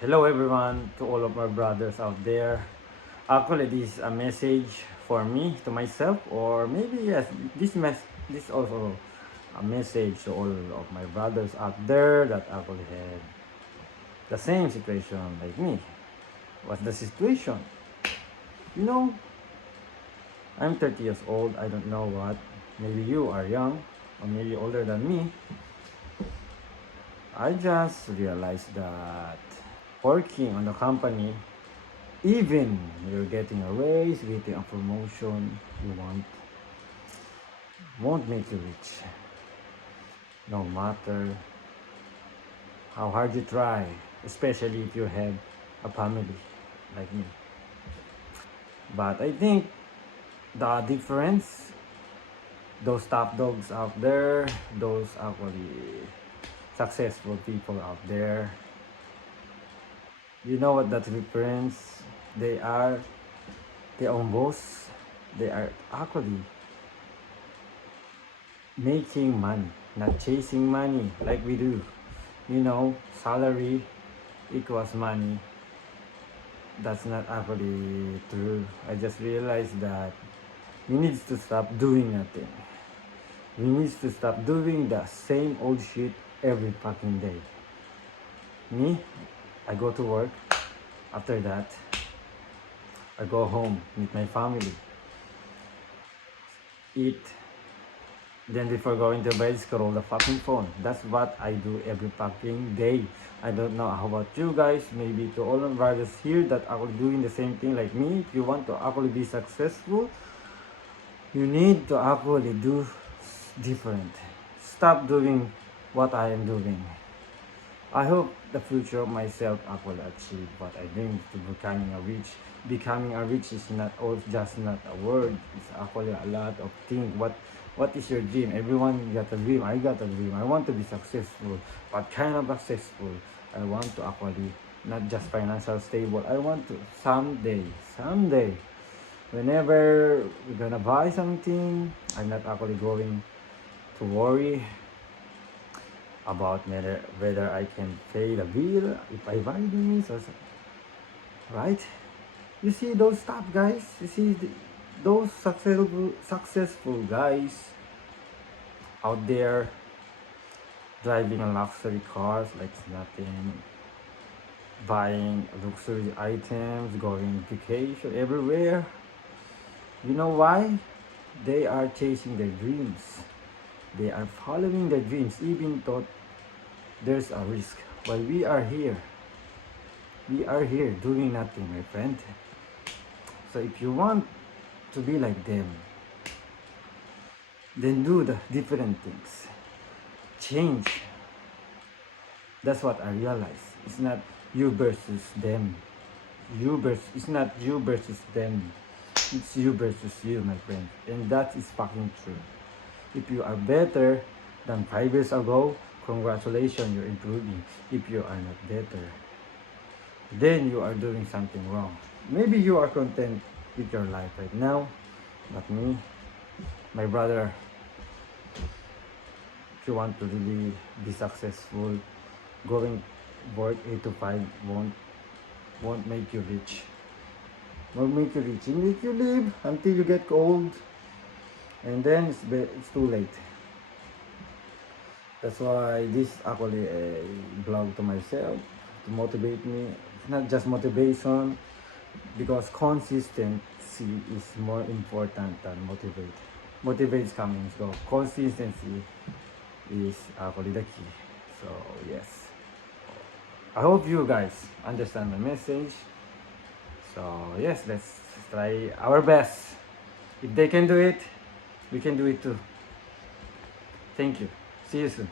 Hello everyone, to all of my brothers out there. Actually, this is a message for me, to myself, or maybe yes, this also a message to all of my brothers out there that actually had the same situation like me. What's the situation? You know, I'm 30 years old. I don't know what. Maybe you are young, or maybe older than me. I just realized that working on the company, even you're getting a raise, getting a promotion you want, won't make you rich. No matter how hard you try, especially if you have a family like me. But I think the difference, those top dogs out there, those actually successful people out there, you know what that difference? They are their own boss. They are actually making money, not chasing money like we do. You know, salary equals money. That's not actually true. I just realized that we need to stop doing nothing. We need to stop doing the same old shit every fucking day. Me, I go to work. After that, I go home, meet my family, eat. Then before going to bed, scroll the fucking phone. That's what I do every fucking day. I don't know how about you guys. Maybe to all of brothers here that are doing the same thing like me. If you want to actually be successful, you need to actually do different. Stop doing what I am doing. I hope the future of myself I will achieve what I dream to becoming a rich. Becoming a rich is not all just not a word. It's actually a lot of things. What is your dream? Everyone got a dream. I got a dream. I want to be successful. What kind of successful? I want to actually not just financial stable. I want to someday, whenever we're gonna buy something, I'm not actually going to worry about whether I can pay the bill if I buy this or right? You see those top guys? You see those successful guys out there driving a luxury cars like it's nothing, buying luxury items, going vacation everywhere. You know why? They are chasing their dreams. They are following their dreams even though there's a risk. While we are here doing nothing, my friend. So if you want to be like them, then do the different things. Change. That's what I realize. It's not you versus them. It's not you versus them. It's you versus you, my friend. And that is fucking true. If you are better than 5 years ago, congratulations, you're improving. If you are not better, then you are doing something wrong. Maybe you are content with your life right now, but me, my brother, if you want to really be successful, going work 8 to 5 won't make you rich. Won't make you rich. It make you live until you get old, and then it's too late. That's why this actually a blog to myself to motivate me. It's not just motivation, because consistency is more important than motivate. Motivates coming, so consistency is actually the key. So yes, I hope you guys understand my message. So yes, let's try our best. If they can do it, we can do it too. Thank you. See you soon.